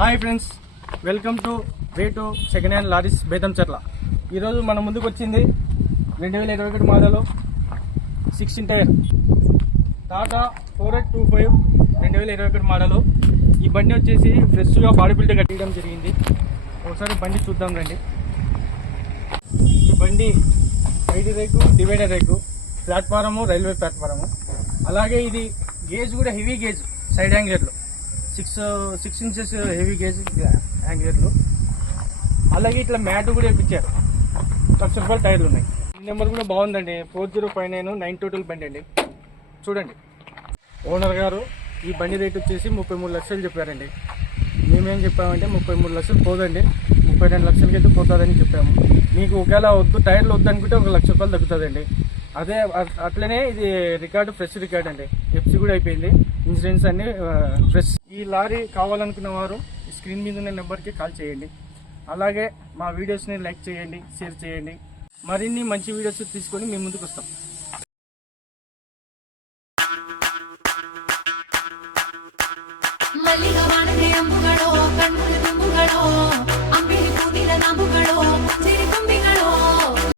Hi friends, welcome to way to second hand lorries Betamcherla. ఈరోజు మన ముందుకు వచ్చింది 2021 మోడల్ 16 టైర్ టాటా 425 2021 మోడల్. ఈ బండి వచ్చేసి ఫ్రెష్గా బాడీ బిల్డ్ కట్టడం జరిగింది. ఒకసారి బండి చూద్దాం రండి. ఈ బండి 5 రేకు డివైడర్ రేకు, ప్లాట్ఫారము రైల్వే ప్లాట్ఫారము. అలాగే ఇది గేజ్ కూడా హెవీ గేజ్, సైడ్ యాంగిలర్లు 6 ఇంచెస్ హెవీ గేజ్ యాంగిలర్లు. అలాగే ఇట్లా మ్యాట్ కూడా వేయించారు. ₹1,00,000 టైర్లు ఉన్నాయి. ఈ నెంబర్ కూడా బాగుందండి, 4059 922 బండి అండి. చూడండి, ఓనర్ గారు ఈ బండి రేట్ వచ్చేసి 33 లక్షలు చెప్పారండి. మేమేం చెప్పామంటే 33 లక్షలు పోదండి, 32 లక్షలకి అయితే పోతుందని చెప్పాము. మీకు ఒకవేళ వద్దు, టైర్లు వద్దు అనుకుంటే ₹1,00,000 తగ్గుతుందండి. అదే అట్లనే ఇది రికార్డు ఫ్రెష్ రికార్డ్ అండి. ఎఫ్సీ కూడా అయిపోయింది, ఇన్సూరెన్స్ అన్ని ఫ్రెష్. ఈ లారీ కావాలనుకున్న వారు స్క్రీన్ మీద ఉన్న నెంబర్కి కాల్ చేయండి. అలాగే మా వీడియోస్ని లైక్ చేయండి, షేర్ చేయండి. మరిన్ని మంచి వీడియోస్ తీసుకొని మేము ముందుకు వస్తాం.